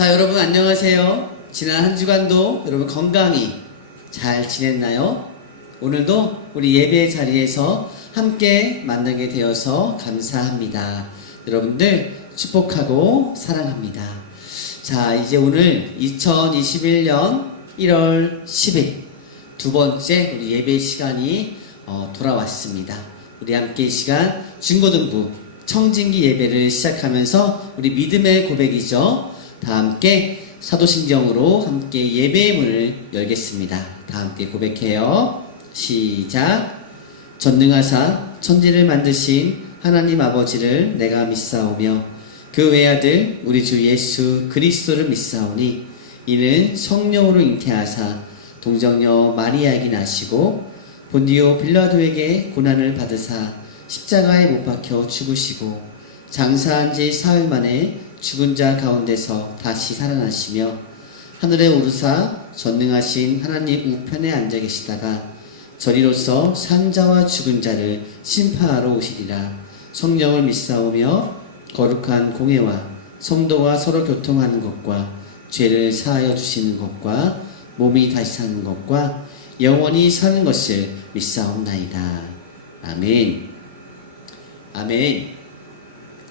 자, 여러분 안녕하세요. 지난 한 주간도 여러분 건강히 잘 지냈나요? 오늘도 우리 예배 자리에서 함께 만나게 되어서 감사합니다. 여러분들 축복하고 사랑합니다. 자, 이제 오늘 2021년 1월 10일 두 번째 우리 예배 시간이 돌아왔습니다. 우리 함께 이 시간 중고등부 청진기 예배를 시작하면서 우리 믿음의 고백이죠. 다 함께 사도신경으로 함께 예배의 문을 열겠습니다. 다 함께 고백해요. 시작. 전능하사 천지를 만드신 하나님 아버지를 내가 믿사오며 그 외아들 우리 주 예수 그리스도를 믿사오니 이는 성령으로 잉태하사 동정녀 마리아에게 나시고 본디오 빌라도에게 고난을 받으사 십자가에 못 박혀 죽으시고 장사한 지 사흘 만에 죽은 자 가운데서 다시 살아나시며 하늘에 오르사 전능하신 하나님 우편에 앉아 계시다가 저리로서 산자와 죽은 자를 심판하러 오시리라. 성령을 믿사오며 거룩한 공회와 성도가 서로 교통하는 것과 죄를 사하여 주시는 것과 몸이 다시 사는 것과 영원히 사는 것을 믿사옵나이다. 아멘. 아멘.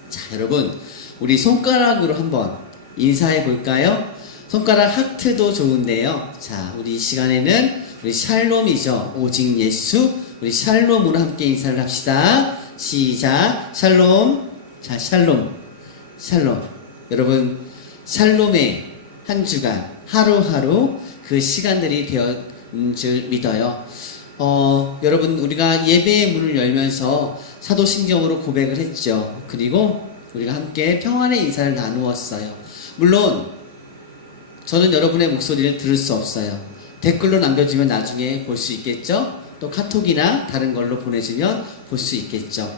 자, 여러분 우리 손가락으로 한번 인사해 볼까요? 손가락 하트도 좋은데요. 자, 우리 이 시간에는 우리 샬롬이죠. 오직 예수. 우리 샬롬으로 함께 인사를 합시다. 시작. 샬롬. 자, 샬롬. 샬롬. 여러분, 샬롬의 한 주간, 하루하루 그 시간들이 되었는 줄 믿어요. 여러분, 우리가 예배의 문을 열면서 사도신경으로 고백을 했죠. 그리고 우리가 함께 평안의 인사를 나누었어요. 물론 저는 여러분의 목소리를 들을 수 없어요. 댓글로 남겨주면 나중에 볼 수 있겠죠. 또 카톡이나 다른 걸로 보내주면 볼 수 있겠죠.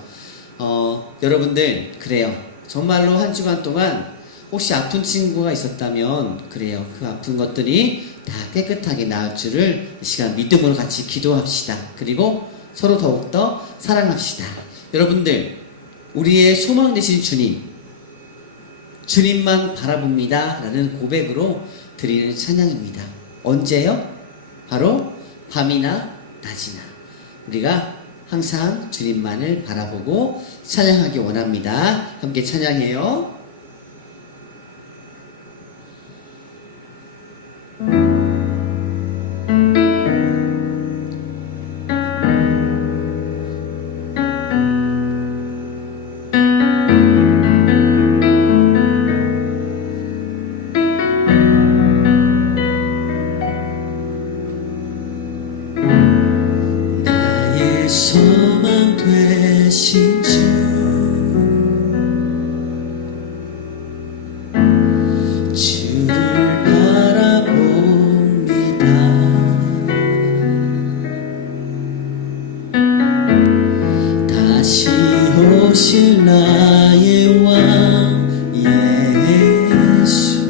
여러분들 그래요. 정말로 한 주간 동안 혹시 아픈 친구가 있었다면 그래요. 그 아픈 것들이 다 깨끗하게 나을 줄을 이 시간 믿음으로 같이 기도합시다. 그리고 서로 더욱더 사랑합시다. 여러분들 우리의 소망 되신 주님, 주님만 바라봅니다 라는 고백으로 드리는 찬양입니다. 언제요? 바로 밤이나 낮이나 우리가 항상 주님만을 바라보고 찬양하기 원합니다. 함께 찬양해요. 소망 되신 주 주를 바라봅니다. 다시 오실 나의 왕 예수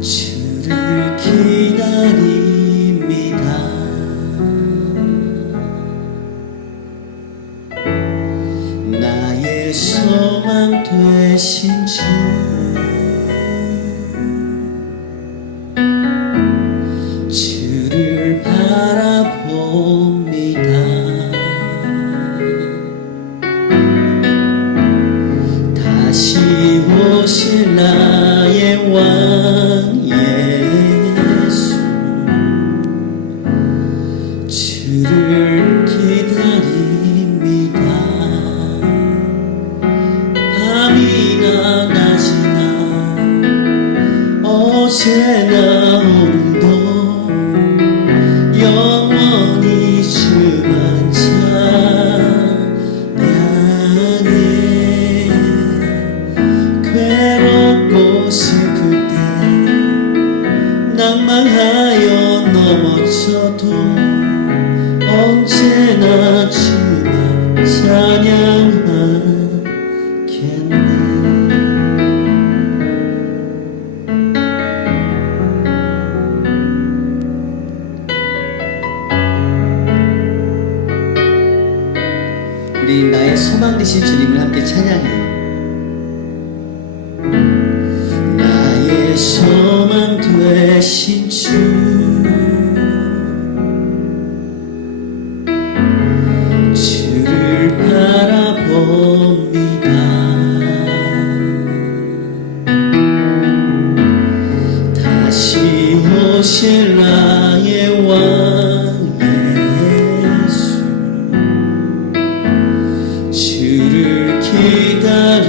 주를 기다립니다. 나의 소망 되신 주 주를 바라봅니다. 다시 오실 나의 왕 예수 주를 기다립니다. 밤이나 낮이나 어제나 오늘도 영원히 주만 찬양해. 괴롭고 슬플 때 낭만하여 넘어져도 언제나 주만 찬양하겠네. 우리 나의 소망 되신 주님을 함께 찬양해요. 소망 되신 주 주를 바라봅니다. 다시 오실 나의 왕 예수 주를 기다립니다.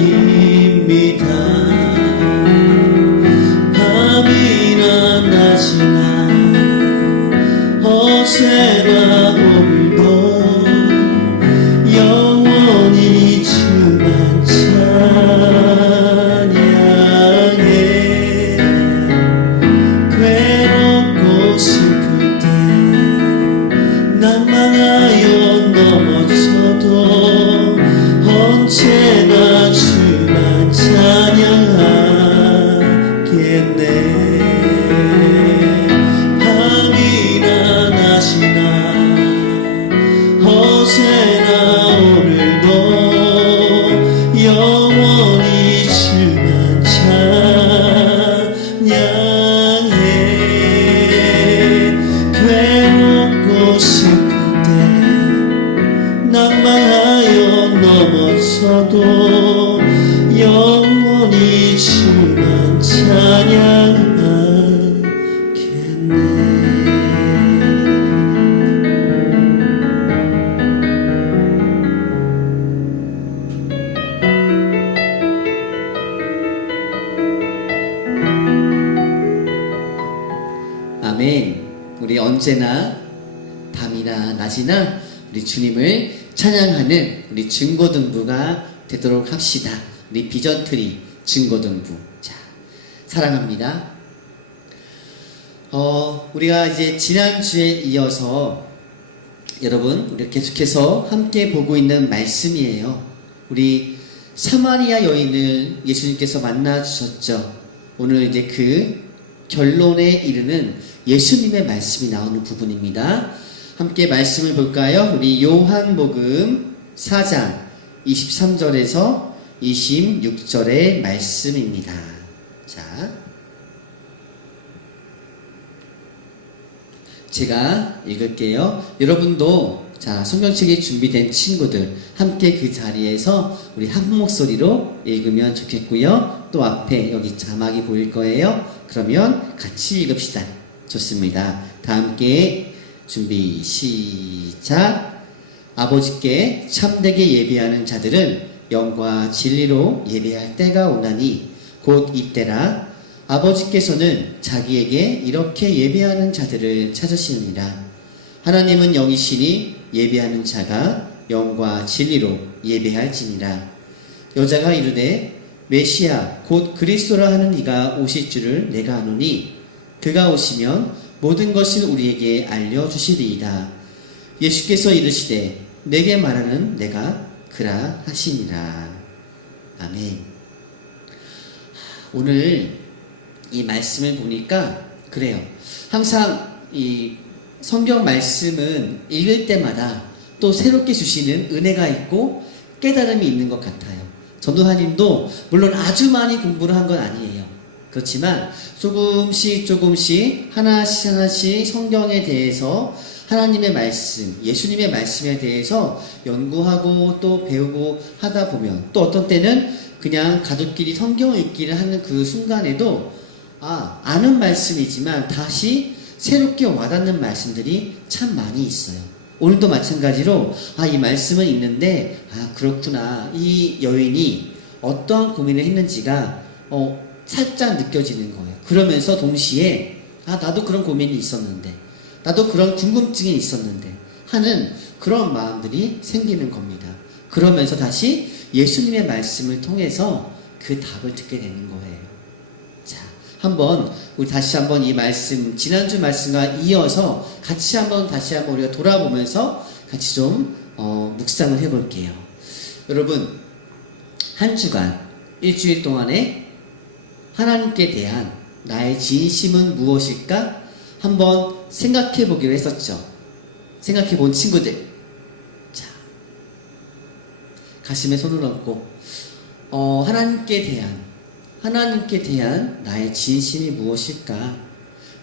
밤이나 낮이나 어제나 오늘도 영원히 주만 찬양해. 괴롭고 슬플 때 낭망하여 넘어져도 언제나 주만 찬양하겠네. 밤이나 낮이나 어제나 오늘도 영원히 주만 찬양해. 괴롭고 슬플 때 낭망하여 넘어져도 영원히 주만 찬양하겠네. 아멘. 우리 언제나 밤이나 낮이나 우리 주님을 찬양하는 우리 중고등부가 되도록 합시다. 우리 비전트리 중고등부. 자, 사랑합니다. 우리가 이제 지난주에 이어서 여러분, 우리 계속해서 함께 보고 있는 말씀이에요. 우리 사마리아 여인을 예수님께서 만나 주셨죠. 오늘 이제 그 결론에 이르는 예수님의 말씀이 나오는 부분입니다. 함께 말씀을 볼까요? 우리 요한복음 4장 23절에서 26절의 말씀입니다. 자, 제가 읽을게요. 여러분도 자, 성경책이 준비된 친구들 함께 그 자리에서 우리 한 목소리로 읽으면 좋겠고요. 또 앞에 여기 자막이 보일 거예요. 그러면 같이 읽읍시다. 좋습니다. 다 함께 준비 시작. 아버지께 참되게 예배하는 자들은 영과 진리로 예배할 때가 오나니 곧 이때라. 아버지께서는 자기에게 이렇게 예배하는 자들을 찾으시느니라. 하나님은 영이시니 예배하는 자가 영과 진리로 예배할지니라. 여자가 이르되 메시아 곧 그리스도라 하는 이가 오실 줄을 내가 아노니 그가 오시면 모든 것을 우리에게 알려주시리이다. 예수께서 이르시되 내게 말하는 내가 그라 하시니라. 아멘. 오늘 이 말씀을 보니까 그래요. 항상 이 성경 말씀은 읽을 때마다 또 새롭게 주시는 은혜가 있고 깨달음이 있는 것 같아요. 전도사님도 물론 아주 많이 공부를 한 건 아니에요. 그렇지만 조금씩 하나씩 성경에 대해서 하나님의 말씀, 예수님의 말씀에 대해서 연구하고 또 배우고 하다 보면 또 어떤 때는 그냥 가족끼리 성경 읽기를 하는 그 순간에도 아는 말씀이지만 다시 새롭게 와닿는 말씀들이 참 많이 있어요. 오늘도 마찬가지로 이 말씀은 있는데 그렇구나. 이 여인이 어떠한 고민을 했는지가 살짝 느껴지는 거예요. 그러면서 동시에 나도 그런 고민이 있었는데 나도 그런 궁금증이 있었는데 하는 그런 마음들이 생기는 겁니다. 그러면서 다시 예수님의 말씀을 통해서 그 답을 듣게 되는 거예요. 자, 우리 다시 한번 이 말씀, 지난주 말씀과 이어서 다시 한번 우리가 돌아보면서 같이 좀 묵상을 해볼게요. 여러분, 한 주간, 일주일 동안에 하나님께 대한 나의 진심은 무엇일까? 한번 생각해 보기로 했었죠. 생각해 본 친구들. 자, 가슴에 손을 얹고, 하나님께 대한 하나님께 대한 나의 진심이 무엇일까?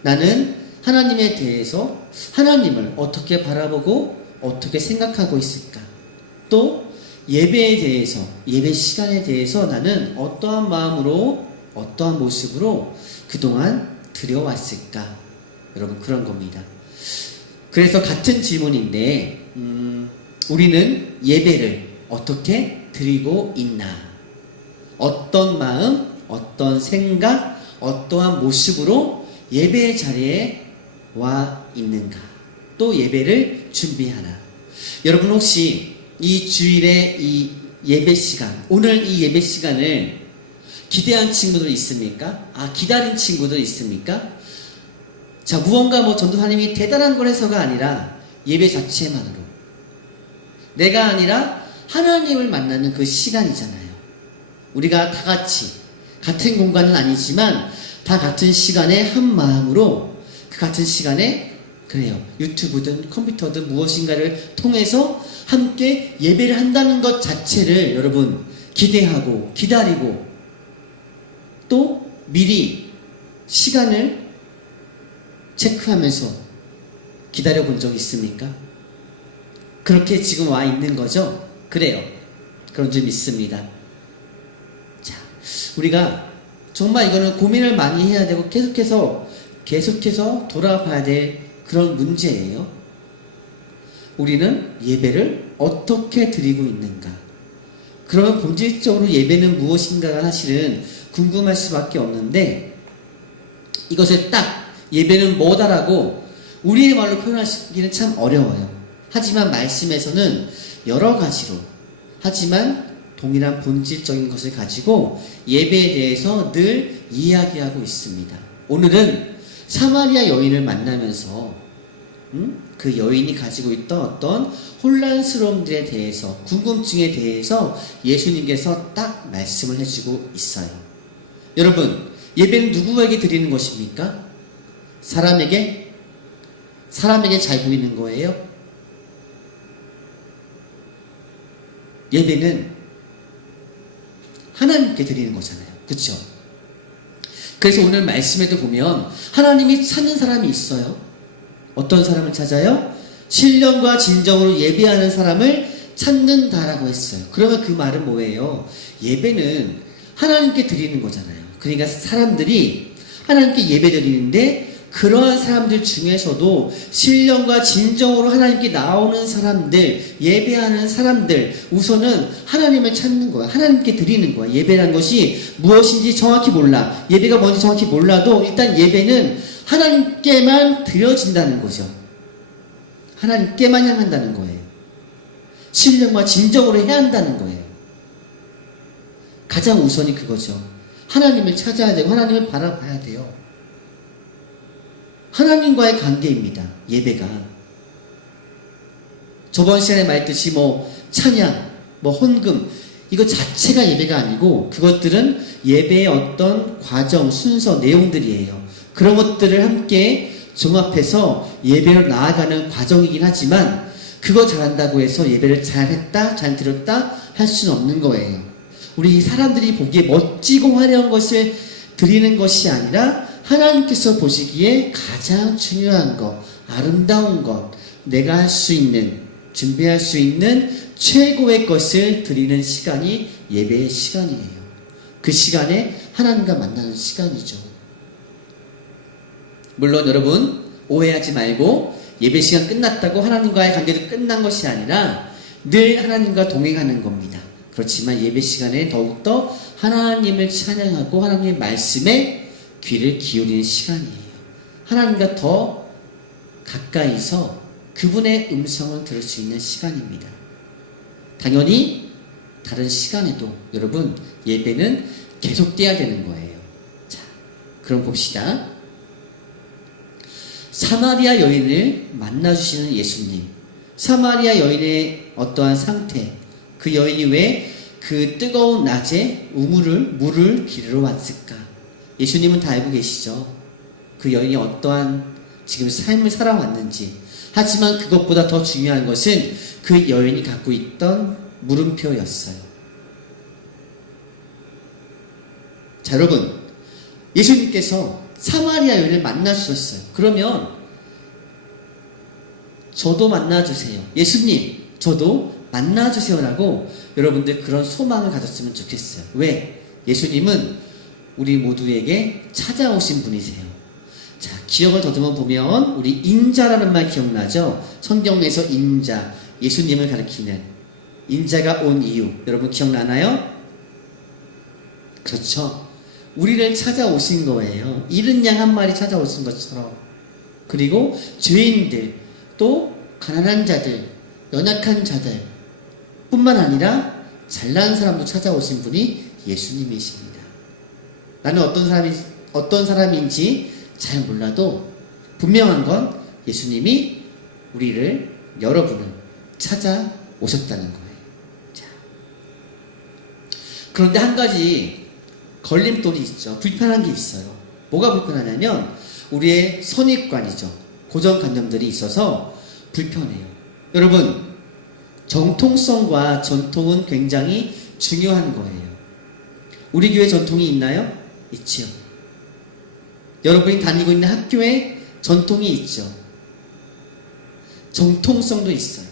나는 하나님에 대해서 하나님을 어떻게 바라보고 어떻게 생각하고 있을까? 또 예배에 대해서, 예배 시간에 대해서 나는 어떠한 마음으로, 어떠한 모습으로 그동안 드려왔을까? 여러분, 그런 겁니다. 그래서 같은 질문인데, 우리는 예배를 어떻게 드리고 있나? 어떤 마음, 어떤 생각, 어떠한 모습으로 예배의 자리에 와 있는가? 또 예배를 준비하나? 여러분, 혹시 이 주일의 이 예배 시간, 오늘 이 예배 시간을 기대한 친구들 있습니까? 기다린 친구들 있습니까? 자, 무언가 전도사님이 대단한 걸 해서가 아니라 예배 자체만으로 내가 아니라 하나님을 만나는 그 시간이잖아요. 우리가 다 같이 같은 공간은 아니지만 다 같은 시간에 한 마음으로 그 같은 시간에 그래요. 유튜브든 컴퓨터든 무엇인가를 통해서 함께 예배를 한다는 것 자체를 여러분 기대하고 기다리고 또 미리 시간을 체크하면서 기다려 본 적 있습니까? 그렇게 지금 와 있는 거죠? 그래요. 그런 줄 믿습니다. 자, 우리가 정말 이거는 고민을 많이 해야 되고 계속해서 돌아봐야 될 그런 문제예요. 우리는 예배를 어떻게 드리고 있는가? 그러면 본질적으로 예배는 무엇인가가 사실은 궁금할 수밖에 없는데 이것을 딱 예배는 뭐다라고 우리의 말로 표현하기는 참 어려워요. 하지만 말씀에서는 여러 가지로 하지만 동일한 본질적인 것을 가지고 예배에 대해서 늘 이야기하고 있습니다. 오늘은 사마리아 여인을 만나면서 그 여인이 가지고 있던 어떤 혼란스러움들에 대해서 궁금증에 대해서 예수님께서 딱 말씀을 해주고 있어요. 여러분, 예배는 누구에게 드리는 것입니까? 사람에게 잘 보이는 거예요? 예배는 하나님께 드리는 거잖아요. 그렇죠? 그래서 오늘 말씀에도 보면 하나님이 찾는 사람이 있어요. 어떤 사람을 찾아요? 신령과 진정으로 예배하는 사람을 찾는다라고 했어요. 그러면 그 말은 뭐예요? 예배는 하나님께 드리는 거잖아요. 그러니까 사람들이 하나님께 예배 드리는데 그러한 사람들 중에서도 신령과 진정으로 하나님께 나오는 사람들, 예배하는 사람들, 우선은 하나님을 찾는 거야. 하나님께 드리는 거야. 예배라는 것이 무엇인지 정확히 몰라. 예배가 뭔지 정확히 몰라도 일단 예배는 하나님께만 드려진다는 거죠. 하나님께만 향한다는 거예요. 신령과 진정으로 해야 한다는 거예요. 가장 우선이 그거죠. 하나님을 찾아야 되고 하나님을 바라봐야 돼요. 하나님과의 관계입니다. 예배가. 저번 시간에 말했듯이 찬양, 헌금 이거 자체가 예배가 아니고 그것들은 예배의 어떤 과정, 순서, 내용들이에요. 그런 것들을 함께 종합해서 예배로 나아가는 과정이긴 하지만 그거 잘한다고 해서 예배를 잘했다, 잘 드렸다 할 수는 없는 거예요. 우리 사람들이 보기에 멋지고 화려한 것을 드리는 것이 아니라 하나님께서 보시기에 가장 중요한 것, 아름다운 것, 내가 할 수 있는, 준비할 수 있는 최고의 것을 드리는 시간이 예배의 시간이에요. 그 시간에 하나님과 만나는 시간이죠. 물론 여러분 오해하지 말고 예배 시간 끝났다고 하나님과의 관계도 끝난 것이 아니라 늘 하나님과 동행하는 겁니다. 그렇지만 예배 시간에 더욱더 하나님을 찬양하고 하나님의 말씀에 귀를 기울이는 시간이에요. 하나님과 더 가까이서 그분의 음성을 들을 수 있는 시간입니다. 당연히 다른 시간에도 여러분 예배는 계속돼야 되는 거예요. 자, 그럼 봅시다. 사마리아 여인을 만나주시는 예수님. 사마리아 여인의 어떠한 상태, 그 여인이 왜 그 뜨거운 낮에 물을 기르러 왔을까? 예수님은 다 알고 계시죠. 그 여인이 어떠한 지금 삶을 살아왔는지. 하지만 그것보다 더 중요한 것은 그 여인이 갖고 있던 물음표였어요. 자, 여러분, 예수님께서 사마리아 여인을 만나주셨어요. 그러면 저도 만나주세요. 예수님, 저도 만나주세요라고 여러분들 그런 소망을 가졌으면 좋겠어요. 왜? 예수님은 우리 모두에게 찾아오신 분이세요. 자, 기억을 더듬어 보면 우리 인자라는 말 기억나죠? 성경에서 인자, 예수님을 가리키는 인자가 온 이유, 여러분 기억나나요? 그렇죠. 우리를 찾아오신 거예요. 잃은 양 한 마리 찾아오신 것처럼. 그리고 죄인들, 또 가난한 자들, 연약한 자들 뿐만 아니라 잘난 사람도 찾아오신 분이 예수님이십니다. 나는 어떤 사람인지 잘 몰라도 분명한 건 예수님이 우리를, 여러분을 찾아오셨다는 거예요. 자, 그런데 한 가지 걸림돌이 있죠. 불편한 게 있어요. 뭐가 불편하냐면 우리의 선입관이죠. 고정관념들이 있어서 불편해요. 여러분, 정통성과 전통은 굉장히 중요한 거예요. 우리 교회 전통이 있나요? 있지요. 여러분이 다니고 있는 학교에 전통이 있죠. 정통성도 있어요.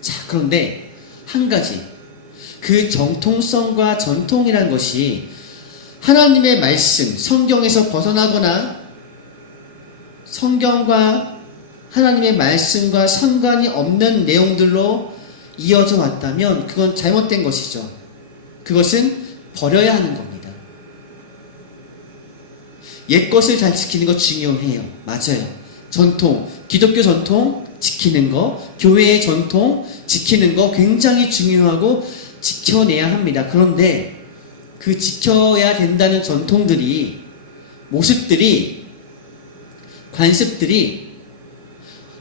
자, 그런데 한 가지, 그 정통성과 전통이란 것이 하나님의 말씀, 성경에서 벗어나거나 성경과 하나님의 말씀과 상관이 없는 내용들로 이어져 왔다면 그건 잘못된 것이죠. 그것은 버려야 하는 겁니다. 옛것을 잘 지키는 거 중요해요. 맞아요. 전통, 기독교 전통 지키는 거, 교회의 전통 지키는 거 굉장히 중요하고 지켜내야 합니다. 그런데 그 지켜야 된다는 전통들이, 모습들이, 관습들이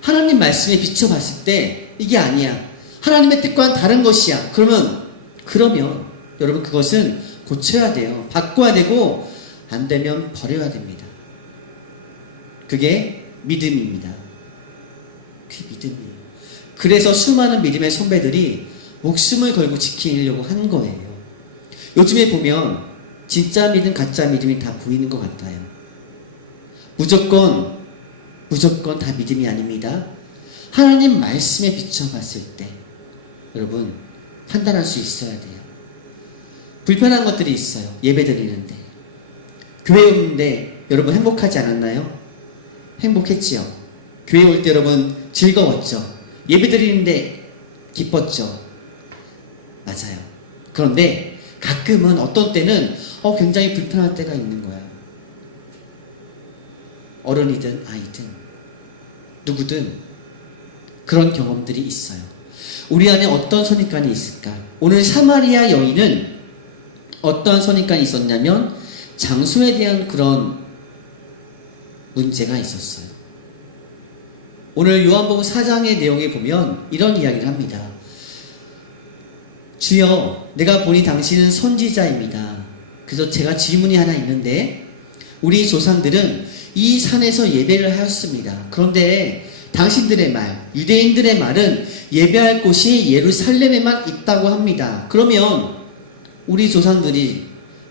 하나님 말씀에 비춰봤을 때 이게 아니야, 하나님의 뜻과는 다른 것이야. 그러면 여러분 그것은 고쳐야 돼요. 바꿔야 되고 안 되면 버려야 됩니다. 그게 믿음입니다. 그게 믿음이에요. 그래서 수많은 믿음의 선배들이 목숨을 걸고 지키려고 한 거예요. 요즘에 보면 진짜 믿음, 가짜 믿음이 다 보이는 것 같아요. 무조건 다 믿음이 아닙니다. 하나님 말씀에 비춰봤을 때 여러분 판단할 수 있어야 돼요. 불편한 것들이 있어요. 예배 드리는데, 교회 오는데 여러분 행복하지 않았나요? 행복했지요. 교회 올 때 여러분 즐거웠죠. 예배 드리는데 기뻤죠. 맞아요. 그런데 가끔은, 어떤 때는 굉장히 불편한 때가 있는 거야. 어른이든 아이든 누구든 그런 경험들이 있어요. 우리 안에 어떤 선입관이 있을까? 오늘 사마리아 여인은 어떤 선입관이 있었냐면 장소에 대한 그런 문제가 있었어요. 오늘 요한복음 4장의 내용에 보면 이런 이야기를 합니다. 주여, 내가 보니 당신은 선지자입니다. 그래서 제가 질문이 하나 있는데, 우리 조상들은 이 산에서 예배를 하였습니다. 그런데 당신들의 말, 유대인들의 말은 예배할 곳이 예루살렘에만 있다고 합니다. 그러면 우리 조상들이,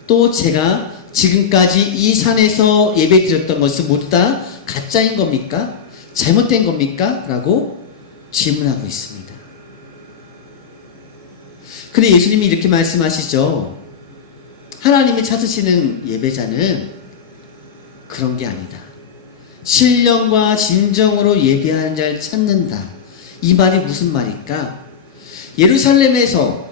또 제가 지금까지 이 산에서 예배 드렸던 것은 모두 다 가짜인 겁니까? 잘못된 겁니까? 라고 질문하고 있습니다. 근데 예수님이 이렇게 말씀하시죠. 하나님이 찾으시는 예배자는 그런 게 아니다. 신령과 진정으로 예배하는 자를 찾는다. 이 말이 무슨 말일까? 예루살렘에서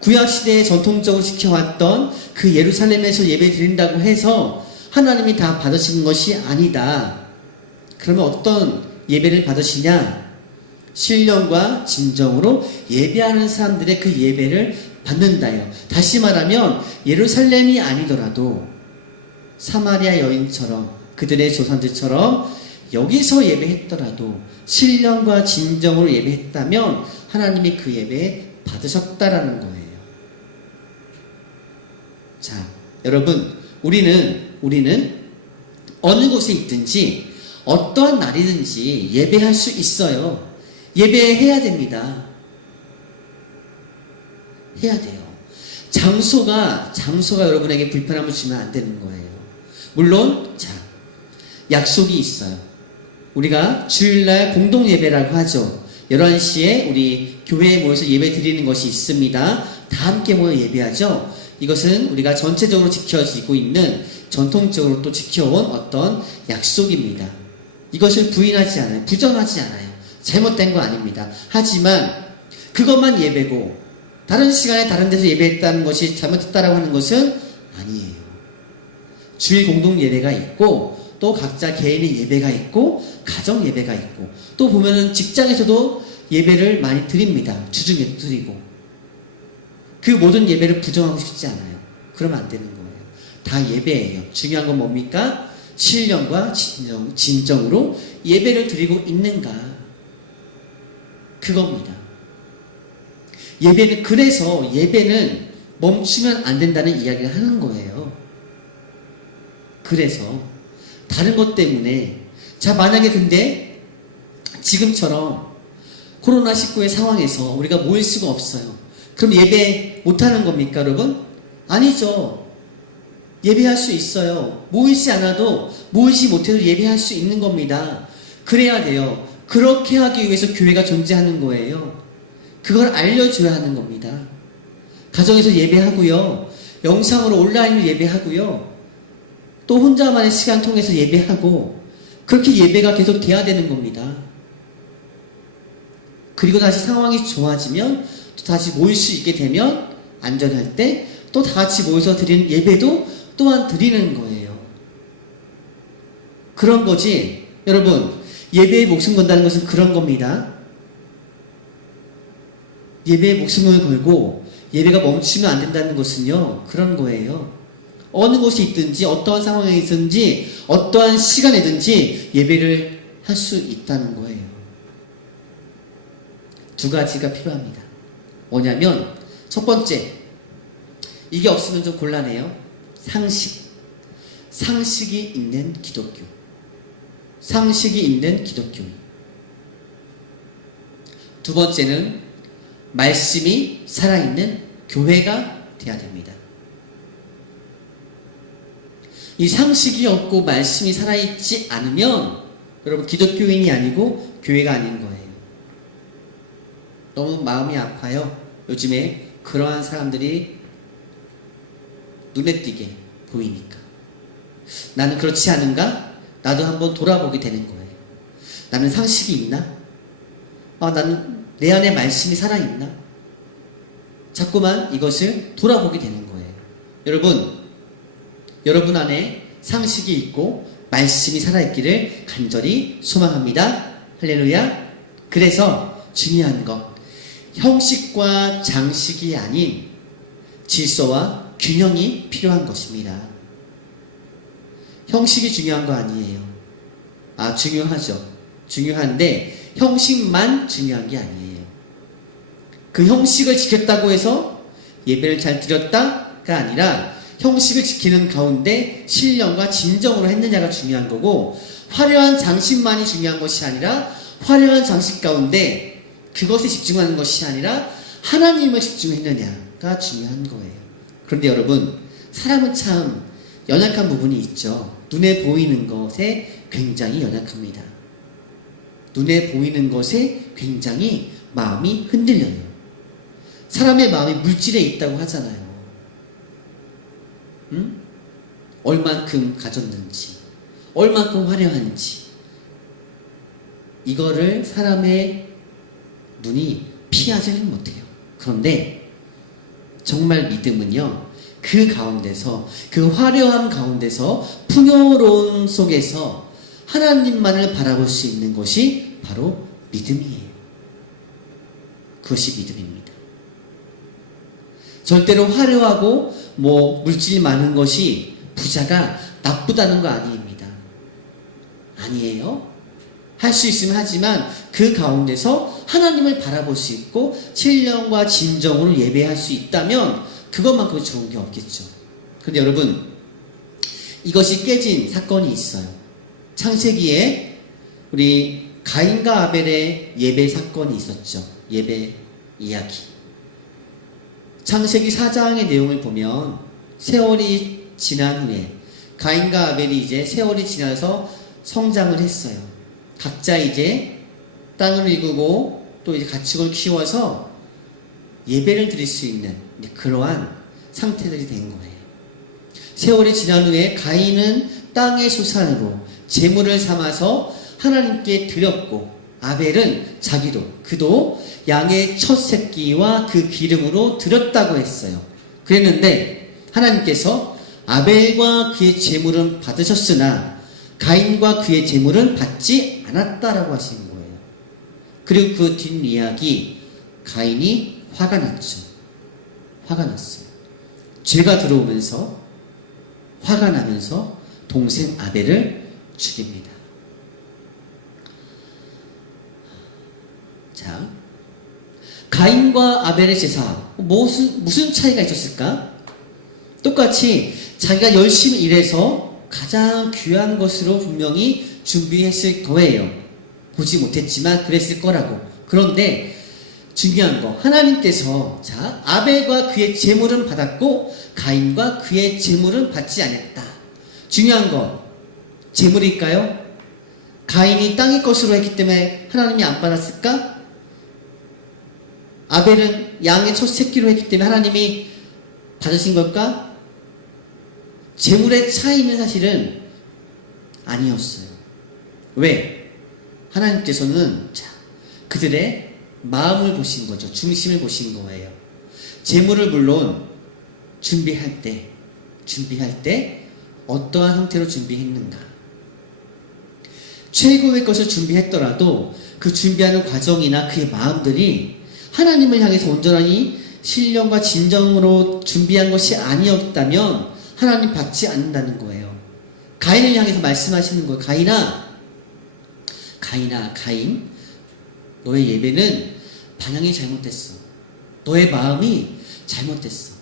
구약시대에 전통적으로 지켜왔던 그 예루살렘에서 예배 드린다고 해서 하나님이 다 받으시는 것이 아니다. 그러면 어떤 예배를 받으시냐? 신령과 진정으로 예배하는 사람들의 그 예배를 받는다요. 다시 말하면 예루살렘이 아니더라도 사마리아 여인처럼, 그들의 조상들처럼 여기서 예배했더라도 신령과 진정으로 예배했다면 하나님이 그 예배 받으셨다라는 거예요. 자, 여러분, 우리는 어느 곳에 있든지 어떠한 날이든지 예배할 수 있어요. 예배해야 됩니다. 해야 돼요. 장소가 여러분에게 불편함을 주면 안 되는 거예요. 물론 약속이 있어요. 우리가 주일날 공동 예배라고 하죠. 11시에 우리 교회에 모여서 예배 드리는 것이 있습니다. 다 함께 모여 예배하죠. 이것은 우리가 전체적으로 지켜지고 있는, 전통적으로 또 지켜온 어떤 약속입니다. 이것을 부인하지 않아요. 부정하지 않아요. 잘못된 거 아닙니다. 하지만 그것만 예배고 다른 시간에 다른 데서 예배했다는 것이 잘못했다라고 하는 것은 아니에요. 주일 공동 예배가 있고, 또 각자 개인의 예배가 있고, 가정 예배가 있고, 또 보면은 직장에서도 예배를 많이 드립니다. 주중에도 드리고. 그 모든 예배를 부정하고 싶지 않아요. 그러면 안 되는 거예요. 다 예배예요. 중요한 건 뭡니까? 신령과 진정으로 예배를 드리고 있는가. 그겁니다. 그래서 예배는 멈추면 안 된다는 이야기를 하는 거예요. 그래서 다른 것 때문에, 만약에 근데 지금처럼 코로나19의 상황에서 우리가 모일 수가 없어요. 그럼 예배 못하는 겁니까, 여러분? 아니죠. 예배할 수 있어요. 모이지 않아도, 모이지 못해도 예배할 수 있는 겁니다. 그래야 돼요. 그렇게 하기 위해서 교회가 존재하는 거예요. 그걸 알려줘야 하는 겁니다. 가정에서 예배하고요, 영상으로 온라인으로 예배하고요, 또 혼자만의 시간 통해서 예배하고, 그렇게 예배가 계속 돼야 되는 겁니다. 그리고 다시 상황이 좋아지면, 또 다시 모일 수 있게 되면, 안전할 때 또 다 같이 모여서 드리는 예배도 또한 드리는 거예요. 그런 거지. 여러분, 예배에 목숨 건다는 것은 그런 겁니다. 예배에 목숨을 걸고 예배가 멈추면 안 된다는 것은요, 그런 거예요. 어느 곳에 있든지, 어떠한 상황에 있든지, 어떠한 시간에든지 예배를 할 수 있다는 거예요. 두 가지가 필요합니다. 뭐냐면, 첫 번째, 이게 없으면 좀 곤란해요. 상식이 있는 기독교. 상식이 있는 기독교인. 두 번째는 말씀이 살아있는 교회가 돼야 됩니다. 이 상식이 없고 말씀이 살아있지 않으면 여러분 기독교인이 아니고 교회가 아닌 거예요. 너무 마음이 아파요. 요즘에 그러한 사람들이 눈에 띄게 보이니까. 나는 그렇지 않은가? 나도 한번 돌아보게 되는 거예요. 나는 상식이 있나? 나는 내 안에 말씀이 살아있나? 자꾸만 이것을 돌아보게 되는 거예요. 여러분 안에 상식이 있고 말씀이 살아있기를 간절히 소망합니다. 할렐루야. 그래서 중요한 것, 형식과 장식이 아닌 질서와 균형이 필요한 것입니다. 형식이 중요한 거 아니에요. 중요하죠. 중요한데 형식만 중요한 게 아니에요. 그 형식을 지켰다고 해서 예배를 잘 드렸다가 아니라 형식을 지키는 가운데 신령과 진정으로 했느냐가 중요한 거고, 화려한 장식만이 중요한 것이 아니라 화려한 장식 가운데 그것에 집중하는 것이 아니라 하나님을 집중했느냐가 중요한 거예요. 그런데 여러분, 사람은 참 연약한 부분이 있죠. 눈에 보이는 것에 굉장히 연약합니다. 눈에 보이는 것에 굉장히 마음이 흔들려요. 사람의 마음이 물질에 있다고 하잖아요. 얼만큼 가졌는지, 얼만큼 화려한지, 이거를 사람의 눈이 피하지는 못해요. 그런데 정말 믿음은요, 그 가운데서, 그 화려함 가운데서, 풍요로움 속에서 하나님만을 바라볼 수 있는 것이 바로 믿음이에요. 그것이 믿음입니다. 절대로 화려하고 물질 많은 것이 부자가 나쁘다는 거 아닙니다. 아니에요. 할 수 있으면 하지만 그 가운데서 하나님을 바라볼 수 있고 신령과 진정으로 예배할 수 있다면 그것만큼 좋은 게 없겠죠. 그런데 여러분, 이것이 깨진 사건이 있어요. 창세기에 우리 가인과 아벨의 예배 사건이 있었죠. 예배 이야기. 창세기 4장의 내용을 보면 세월이 지난 후에 가인과 아벨이 이제 세월이 지나서 성장을 했어요. 각자 이제 땅을 일구고 또 이제 가축을 키워서 예배를 드릴 수 있는 그러한 상태들이 된 거예요. 세월이 지난 후에 가인은 땅의 소산으로 제물을 삼아서 하나님께 드렸고, 아벨은 그도 양의 첫 새끼와 그 기름으로 드렸다고 했어요. 그랬는데 하나님께서 아벨과 그의 제물은 받으셨으나 가인과 그의 제물은 받지 않았다라고 하신 거예요. 그리고 그 뒷이야기, 가인이 화가 났죠. 화가 났어요. 죄가 들어오면서 화가 나면서 동생 아벨을 죽입니다. 자, 가인과 아벨의 제사, 무슨 차이가 있었을까? 똑같이 자기가 열심히 일해서 가장 귀한 것으로 분명히 준비했을 거예요. 보지 못했지만 그랬을 거라고. 그런데 중요한 거, 하나님께서 아벨과 그의 제물은 받았고 가인과 그의 제물은 받지 않았다. 중요한 거, 제물일까요? 가인이 땅의 것으로 했기 때문에 하나님이 안 받았을까? 아벨은 양의 첫 새끼로 했기 때문에 하나님이 받으신 걸까? 제물의 차이는 사실은 아니었어요. 왜? 하나님께서는 그들의 마음을 보신 거죠. 중심을 보신 거예요. 제물을 물론 준비할 때 어떠한 형태로 준비했는가? 최고의 것을 준비했더라도 그 준비하는 과정이나 그의 마음들이 하나님을 향해서 온전히 신령과 진정으로 준비한 것이 아니었다면 하나님 받지 않는다는 거예요. 가인을 향해서 말씀하시는 거예요. 가인, 너의 예배는 방향이 잘못됐어. 너의 마음이 잘못됐어.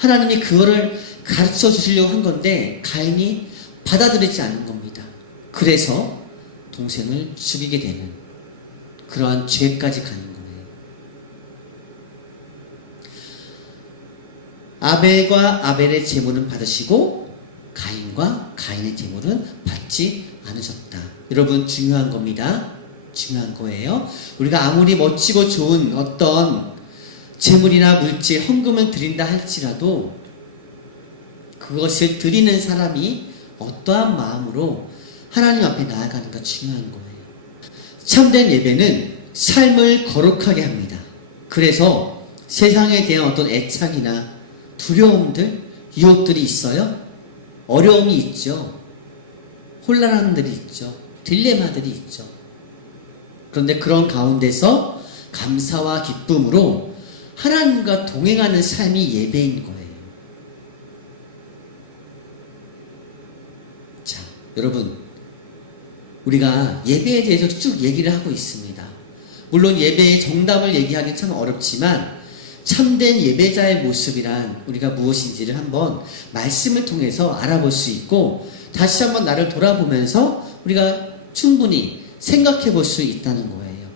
하나님이 그거를 가르쳐 주시려고 한 건데 가인이 받아들이지 않는 겁니다. 그래서 동생을 죽이게 되는 그러한 죄까지 가는 거예요. 아벨과 아벨의 제물은 받으시고 가인과 가인의 제물은 받지 않으셨다. 여러분, 중요한 겁니다. 중요한 거예요. 우리가 아무리 멋지고 좋은 어떤 제물이나 물질, 헌금을 드린다 할지라도 그것을 드리는 사람이 어떠한 마음으로 하나님 앞에 나아가는가 중요한 거예요. 참된 예배는 삶을 거룩하게 합니다. 그래서 세상에 대한 어떤 애착이나 두려움들, 유혹들이 있어요. 어려움이 있죠. 혼란한 들이 있죠. 딜레마들이 있죠. 그런데 그런 가운데서 감사와 기쁨으로 하나님과 동행하는 삶이 예배인 거예요. 자, 여러분, 우리가 예배에 대해서 쭉 얘기를 하고 있습니다. 물론 예배의 정답을 얘기하기 참 어렵지만 참된 예배자의 모습이란 우리가 무엇인지를 한번 말씀을 통해서 알아볼 수 있고 다시 한번 나를 돌아보면서 우리가 충분히 생각해 볼 수 있다는 거예요.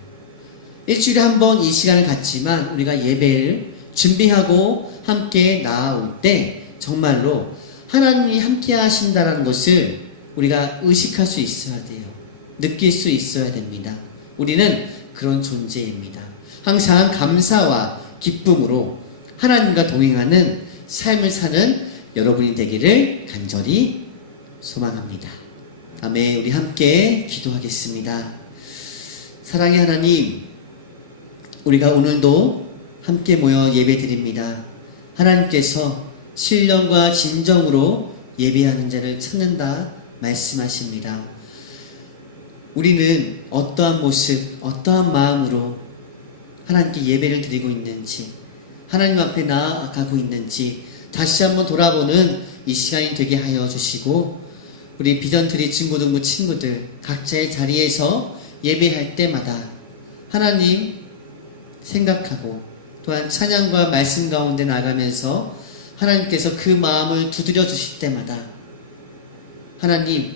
일주일에 한 번 이 시간을 갖지만 우리가 예배를 준비하고 함께 나아올 때 정말로 하나님이 함께 하신다는 것을 우리가 의식할 수 있어야 돼요. 느낄 수 있어야 됩니다. 우리는 그런 존재입니다. 항상 감사와 기쁨으로 하나님과 동행하는 삶을 사는 여러분이 되기를 간절히 소망합니다. 아멘. 우리 함께 기도하겠습니다. 사랑의 하나님, 우리가 오늘도 함께 모여 예배드립니다. 하나님께서 신령과 진정으로 예배하는 자를 찾는다 말씀하십니다. 우리는 어떠한 모습, 어떠한 마음으로 하나님께 예배를 드리고 있는지, 하나님 앞에 나아가고 있는지 다시 한번 돌아보는 이 시간이 되게 하여 주시고, 우리 비전트리 친구들, 각자의 자리에서 예배할 때마다 하나님 생각하고 또한 찬양과 말씀 가운데 나가면서 하나님께서 그 마음을 두드려 주실 때마다 하나님,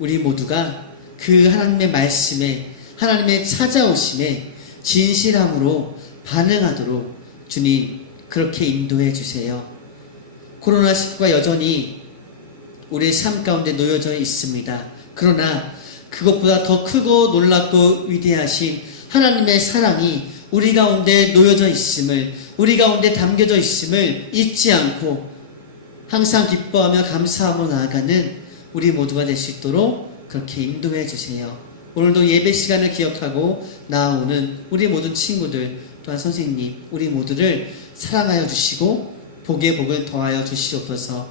우리 모두가 그 하나님의 말씀에, 하나님의 찾아오심에 진실함으로 반응하도록 주님 그렇게 인도해 주세요. 코로나19가 여전히 우리의 삶 가운데 놓여져 있습니다. 그러나 그것보다 더 크고 놀랍고 위대하신 하나님의 사랑이 우리 가운데 놓여져 있음을, 우리 가운데 담겨져 있음을 잊지 않고 항상 기뻐하며 감사하며 나아가는 우리 모두가 될 수 있도록 그렇게 인도해 주세요. 오늘도 예배 시간을 기억하고 나오는 우리 모든 친구들, 또한 선생님, 우리 모두를 사랑하여 주시고 복의 복을 더하여 주시옵소서.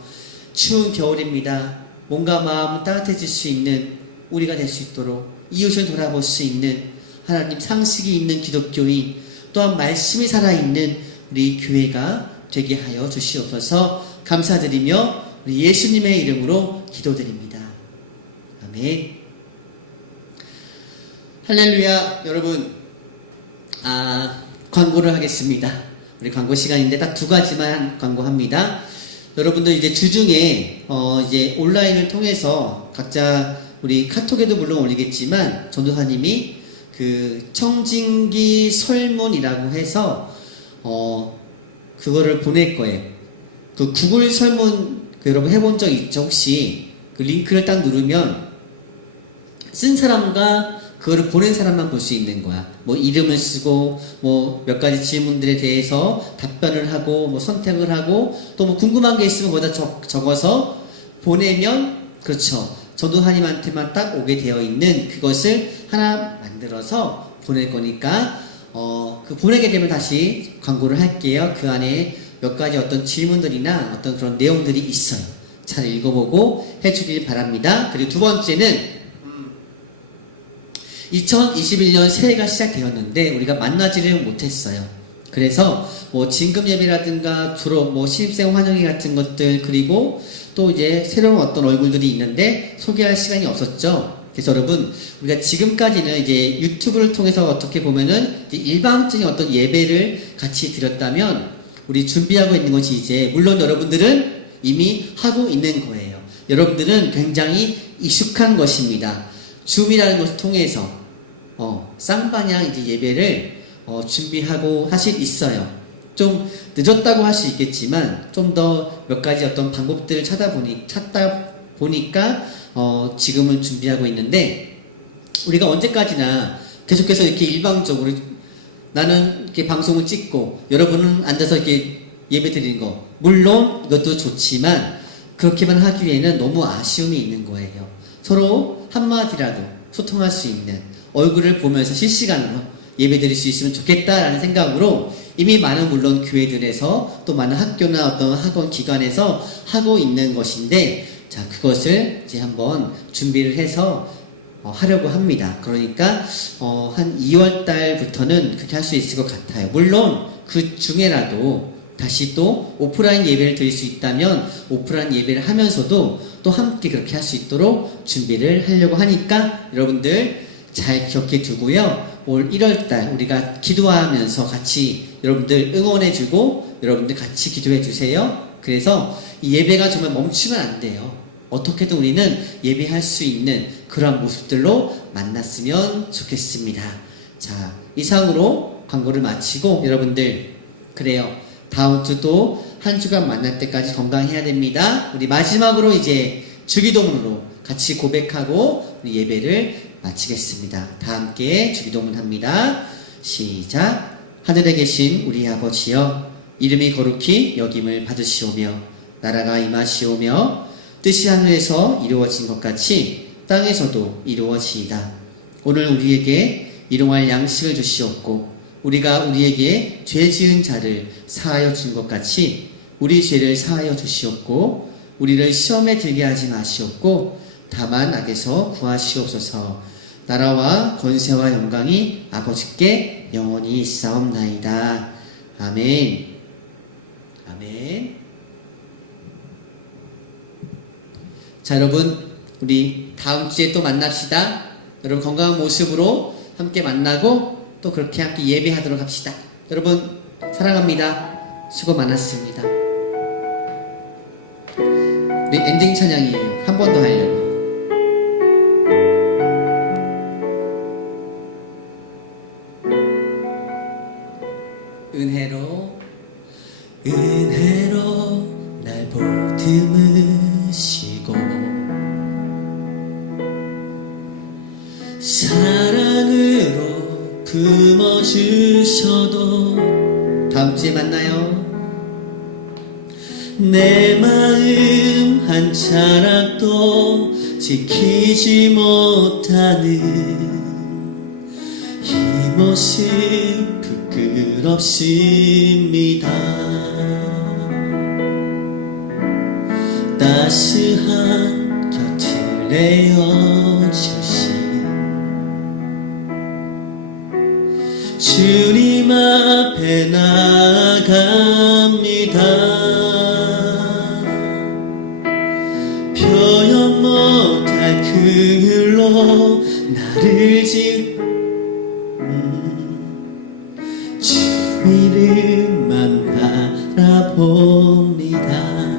추운 겨울입니다. 몸과 마음 따뜻해질 수 있는 우리가 될 수 있도록 이웃을 돌아볼 수 있는 하나님 상식이 있는 기독교인, 또한 말씀이 살아있는 우리 교회가 되게 하여 주시옵소서. 감사드리며 우리 예수님의 이름으로 기도드립니다. 아멘. 할렐루야. 여러분, 광고를 하겠습니다. 우리 광고 시간인데 딱 2가지만 광고합니다. 여러분들 이제 주중에 이제 온라인을 통해서 각자 우리 카톡에도 물론 올리겠지만 전도사님이 그 청진기 설문이라고 해서 그거를 보낼 거예요. 그 구글 설문 여러분 해본 적 있죠? 혹시 그 링크를 딱 누르면 쓴 사람과 그거를 보낸 사람만 볼 수 있는 거야. 뭐 이름을 쓰고 뭐 몇 가지 질문들에 대해서 답변을 하고 뭐 선택을 하고 또 뭐 궁금한 게 있으면 거기다 적어서 보내면, 그렇죠, 전도사님한테만 딱 오게 되어 있는 그것을 하나 만들어서 보낼 거니까 그 보내게 되면 다시 광고를 할게요. 그 안에 몇 가지 어떤 질문들이나 어떤 그런 내용들이 있어요. 잘 읽어보고 해주길 바랍니다. 그리고 2번째는 2021년 새해가 시작되었는데 우리가 만나지를 못했어요. 그래서 뭐 진급 예배라든가 졸업, 뭐 신입생 환영회 같은 것들, 그리고 또 이제 새로운 어떤 얼굴들이 있는데 소개할 시간이 없었죠. 그래서 여러분, 우리가 지금까지는 이제 유튜브를 통해서 어떻게 보면은 일방적인 어떤 예배를 같이 드렸다면 우리 준비하고 있는 것이 이제 물론 여러분들은 이미 하고 있는 거예요. 여러분들은 굉장히 익숙한 것입니다. 줌이라는 것을 통해서 쌍방향 이제 예배를 준비하고 하실 있어요. 좀 늦었다고 할 수 있겠지만 좀 더 몇 가지 어떤 방법들을 찾다 보니까 지금은 준비하고 있는데, 우리가 언제까지나 계속해서 이렇게 일방적으로 나는 이렇게 방송을 찍고 여러분은 앉아서 이렇게 예배 드리는 거, 물론 이것도 좋지만 그렇게만 하기에는 너무 아쉬움이 있는 거예요. 서로 한마디라도 소통할 수 있는, 얼굴을 보면서 실시간으로 예배 드릴 수 있으면 좋겠다라는 생각으로 이미 많은 물론 교회들에서 또 많은 학교나 어떤 학원 기관에서 하고 있는 것인데, 자, 그것을 이제 한번 준비를 해서 하려고 합니다. 그러니까 한 2월 달부터는 그렇게 할 수 있을 것 같아요. 물론 그 중에라도 다시 또 오프라인 예배를 드릴 수 있다면 오프라인 예배를 하면서도 또 함께 그렇게 할 수 있도록 준비를 하려고 하니까 여러분들 잘 기억해 두고요. 올 1월달 우리가 기도하면서 같이 여러분들 응원해주고 여러분들 같이 기도해 주세요. 그래서 이 예배가 정말 멈추면 안 돼요. 어떻게든 우리는 예배할 수 있는 그러한 모습들로 만났으면 좋겠습니다. 자, 이상으로 광고를 마치고 여러분들, 그래요, 다음 주도 한 주간 만날 때까지 건강해야 됩니다. 우리 마지막으로 이제 주기도문으로 같이 고백하고 우리 예배를 마치겠습니다. 다 함께 주기도문 합니다. 시작. 하늘에 계신 우리 아버지여, 이름이 거룩히 여김을 받으시오며 나라가 임하시오며 뜻이 하늘에서 이루어진 것 같이 땅에서도 이루어지이다. 오늘 우리에게 일용할 양식을 주시옵고 우리가 우리에게 죄 지은 자를 사하여 준 것 같이 우리 죄를 사하여 주시옵고 우리를 시험에 들게 하지 마시옵고 다만 악에서 구하시옵소서. 나라와 권세와 영광이 아버지께 영원히 있사옵나이다. 아멘. 아멘. 자, 여러분, 우리 다음 주에 또 만납시다. 여러분 건강한 모습으로 함께 만나고 또 그렇게 함께 예배하도록 합시다. 여러분 사랑합니다. 수고 많았습니다. 우리 엔딩 찬양이에요. 한 번 더 하려고. 은혜로 다음 주에 만나요. 내 마음 한 자락도 지키지 못하는 이 모습 부끄럽습니다. 따스한 곁을 내어주신 주님 앞에 나아갑니다. 표현 못할 글로 나를 주 이름만 바라봅니다.